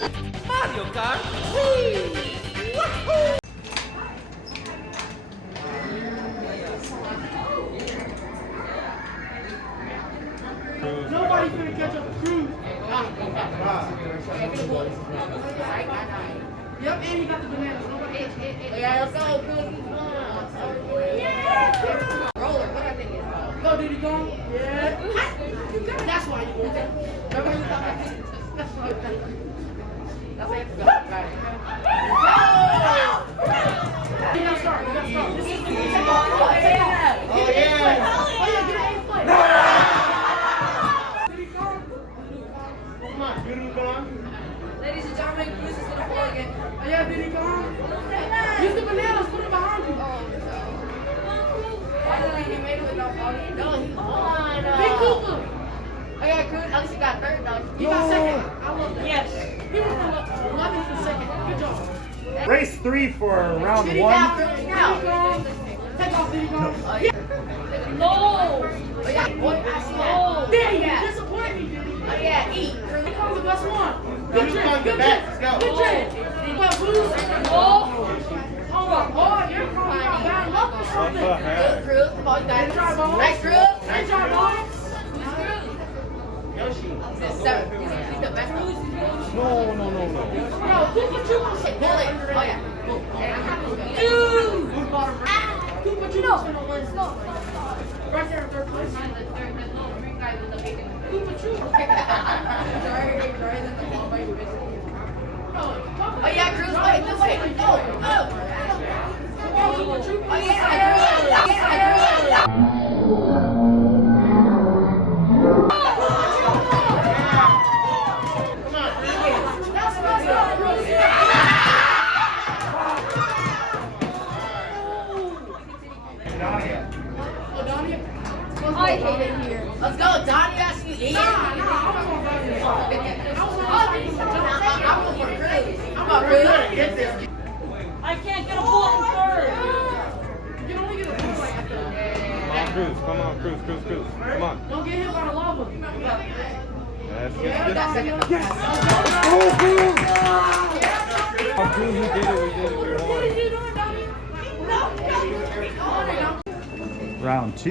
Mario Kart Wii! Woohoo! Nobody's gonna catch up to Cruz. Yep, and he got the bananas. Nobody Yeah, let's go, Cruz. Yeah. Roller, what I think it's called. Go, Diddy, go. Yeah. That's why you won. Remember we thought that's why that's why I forgot. Right. You gotta start. You gotta start. This is the Oh, yeah. Oh, yeah, get an play. Diddy, go. Come on, Diddy, go. Ladies and gentlemen, Cruz is gonna fall again. Oh, yeah, Diddy, go. Use the bananas. Put it behind you. Finally, he made it without falling. No, he's on. Big Cooper. Oh, yeah, Cruz. At least he got third, though. You got second. I love that. Yes. He was from 11th to second. Good job. Race 3 for round Diddy 1. got third now. Take off, Diddy, go. Oh, yeah. No. Oh, yeah. Boy, I see that. There you Yeah. go. Disappoint me, Diddy. Oh, yeah. Eat. Here comes the best one. Good Who's trick. on the Good back? trick. Let's go. Good trick. Well, Blues. Oh my God. You're coming out bad luck or something. Good, Cruz. Come on, you got Good try, it. boys. Nice, Cruz. Good try, boys. He's seven. He's the best. No. Bro, Cooper Troopers. Hey, pull it. Oh, yeah. Dude. Cooper Troopers finna win. Right there in third place. Cooper Troopers. Oh, yeah, Cruz. Wait, this way. Go. Come on, Cooper Troopers. Oh, yeah, Cruz. Yeah, Cruz. I hate it here. Let's go, Donnie. That's you. Yeah. I was on Donnie. I'm going for Cruz. I'm on Cruz. I can't get a pull in third. You can only get a point like that. Come on, Cruz. Come on. Don't get hit by the lava. That's That's second. Oh, Cruz, we did it. We What won. are you doing, Donnie? Round 2.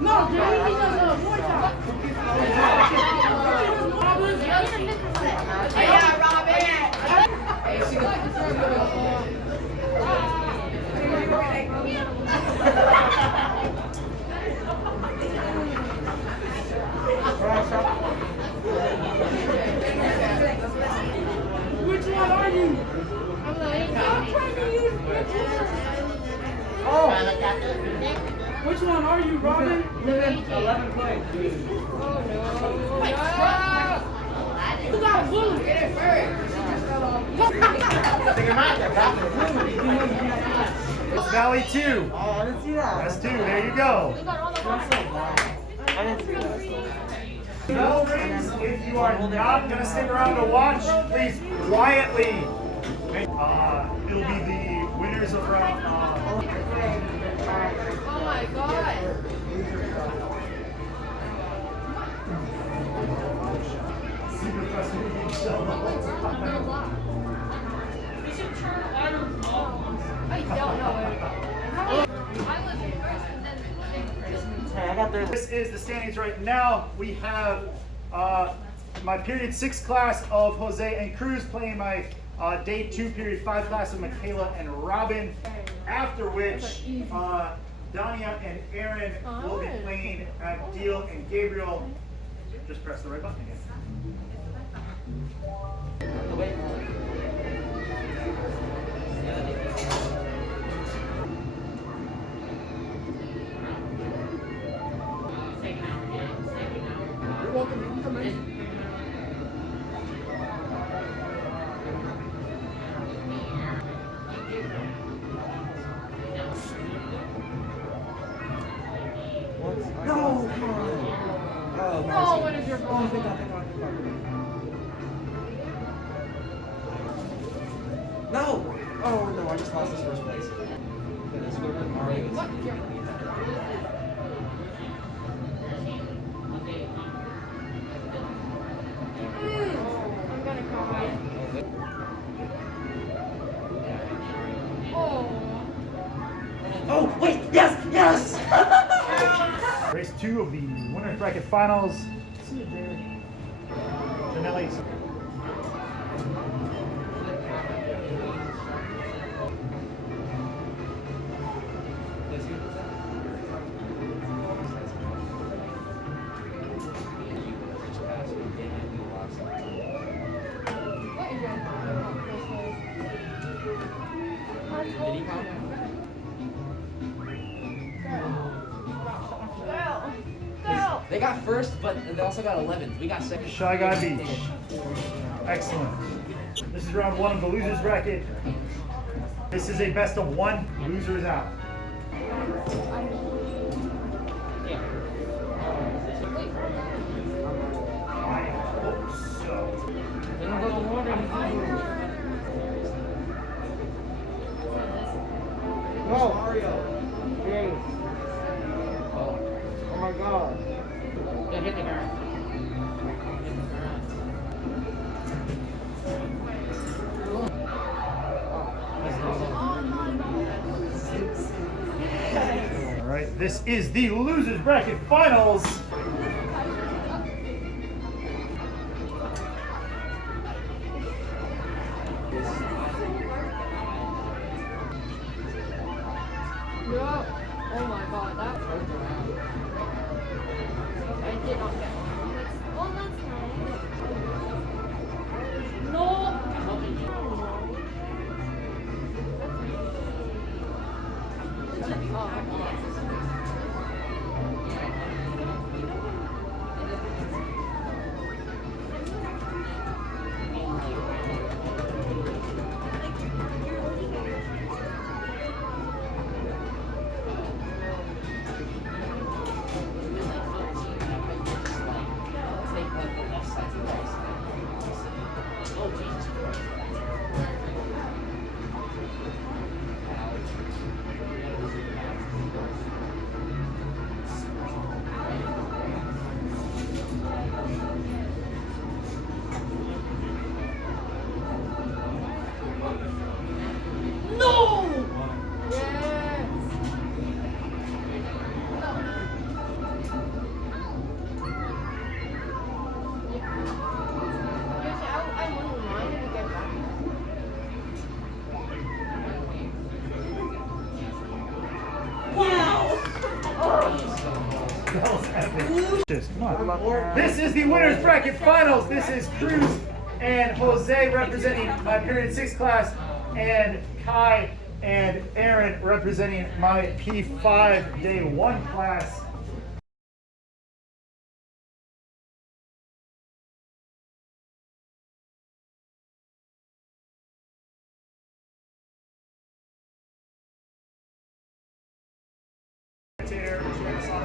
No, dude, he does Muay Thai. Oh, yeah, Robin. Which one are you? I'm trying to use Oh! Which one are you, Robin? 11 points. Who got a blue? Get it first. It's Valley 2. Oh, I didn't see that. That's 2. There you go. I didn't see that. Bell rings. If you are not going to stick around to watch, please quietly. It'll be the winners of round. Oh, my God. Super Festival. I don't know. Hey, I got third. This is the standings right now. We have my period 6 class of Jose and Cruz playing my day 2 period 5 class of Michaela and Robin. After which Dania and Aaron will be playing Deal and Gabriel. Just press the right button again. You're welcome. You can come in. No, come on. Oh, Oh, what is your phone? No! Oh no, I just lost his first place. This would have been Mario. I'm gonna cry. Oh. Oh wait, yes, yes! Race 2 of the winner's bracket finals. See you there. Janelli. They got first, but they also got 11th. We got second. Shy Guy Beach. Excellent. This is round 1 of the losers bracket. This is a best of 1. Loser is out. I hope so. No, Mario. Yes. Oh my god. Hit the ground. All right, this is the losers bracket finals. No. Oh my god, that hurt. I did not get one. Oh, that's nice. No. Come on. This is the winners bracket finals. This is Cruz and Jose representing my period 6 class, and Kai and Aaron representing my P5 day 1 class.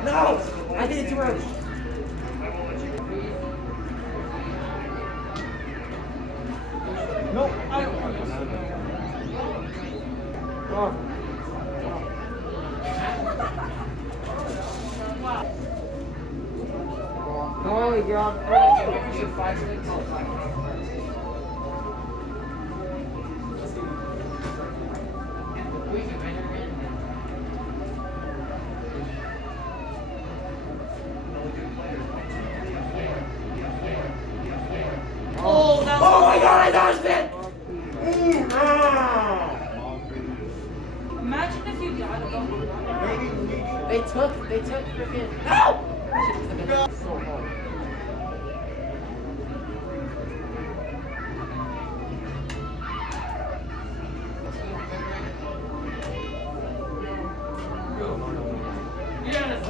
No! I did it too early. No, I don't. Oh. Holy God. Oh, that Oh my God, I dodged it! Imagine if you died above the water. They took freaking. No! Shit was so hard.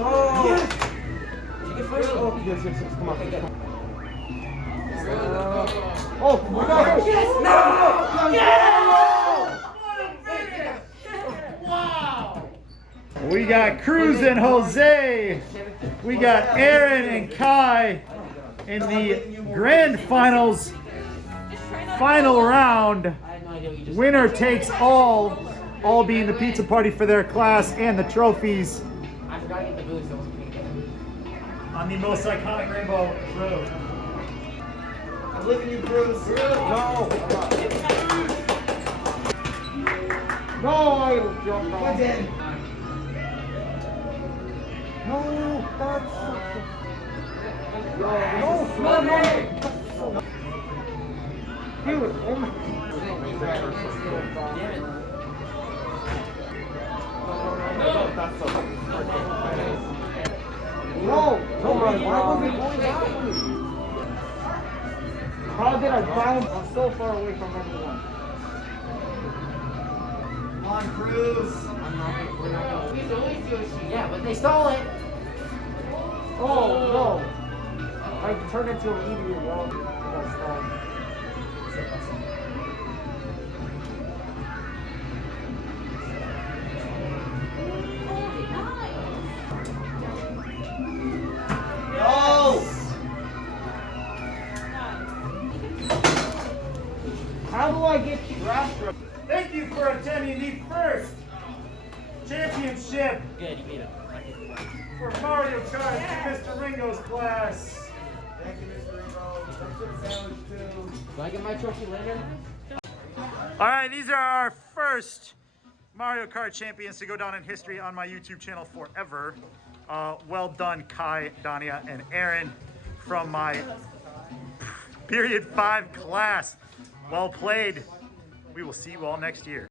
Oh! Yes! Did you get first? Oh, yes, yes, yes. Come on. Okay, good. Oh my God! Yes! No! Yes! Wow! We got Cruz and Jose. We got Aaron and Kai in the grand finals. Just try not final round, I had no idea what you just winner takes all being the pizza party for their class and the trophies I forgot to get the boost. I wasn't paying attention. on the most iconic rainbow road. I'm leaving you, Cruz. No, I jumped off. Get in. No, that's no. Dude, oh my. Damn it. No, why was it going that way? How did I bounce? I'm so far away from everyone. Come on, Cruz. Yeah, but they stole it. Oh no! I turned into an idiot, bro. That's fine. No. How do I get you? Thank you for attending the first championship Good, you beat him. for Mario Kart in Mr. Ringo's class. Thank you, Mr. Ringo. Thanks for the sandwich, too. Do I get my trophy later? All right, these are our first Mario Kart champions to go down in history on my YouTube channel forever. Well done, Kai, Dania, and Aaron from my period 5 class. Well played. We will see you all next year.